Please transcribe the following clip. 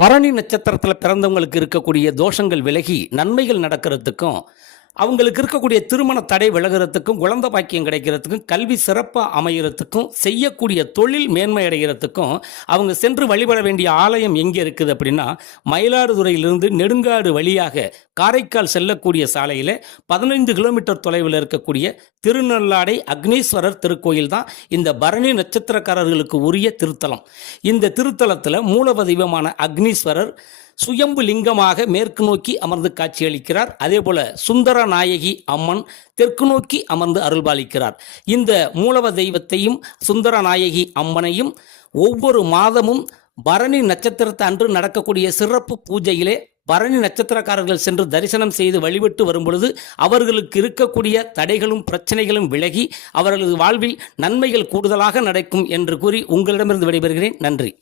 பரணி நட்சத்திரத்தில் பிறந்தவங்களுக்கு இருக்கக்கூடிய தோஷங்கள் விலகி நன்மைகள் நடக்கிறதுக்கும், அவங்களுக்கு இருக்கக்கூடிய திருமண தடை விலகிறதுக்கும், குழந்தை பாக்கியம் கிடைக்கிறதுக்கும், கல்வி சிறப்பாக அமையறதுக்கும், செய்யக்கூடிய தொழில் மேன்மை அடைகிறதுக்கும் அவங்க சென்று வழிபட வேண்டிய ஆலயம் எங்கே இருக்குது அப்படின்னா, மயிலாடுதுறையிலிருந்து நெடுங்காடு வழியாக காரைக்கால் செல்லக்கூடிய சாலையில் 15 கிலோமீட்டர் தொலைவில் இருக்கக்கூடிய திருநள்ளாடை அக்னீஸ்வரர் திருக்கோயில் தான் இந்த பரணி நட்சத்திரக்காரர்களுக்கு உரிய திருத்தலம். இந்த திருத்தலத்தில் மூலவ தெய்வமான அக்னீஸ்வரர் சுயம்பு லிங்கமாக மேற்கு நோக்கி அமர்ந்து காட்சியளிக்கிறார். அதே போல சுந்தர நாயகி அம்மன் தெற்கு நோக்கி அமர்ந்து அருள்பாலிக்கிறார். இந்த மூலவ தெய்வத்தையும் சுந்தர நாயகி அம்மனையும் ஒவ்வொரு மாதமும் பரணி நட்சத்திரத்தை அன்று நடக்கக்கூடிய சிறப்பு பூஜையிலே பரணி நட்சத்திரக்காரர்கள் சென்று தரிசனம் செய்து வழிபட்டு வரும் பொழுது அவர்களுக்கு இருக்கக்கூடிய தடைகளும் பிரச்சனைகளும் விலகி அவர்களது வாழ்வில் நன்மைகள் கூடுதலாக நடக்கும் என்று கூறி உங்களிடமிருந்து விடைபெறுகிறேன். நன்றி.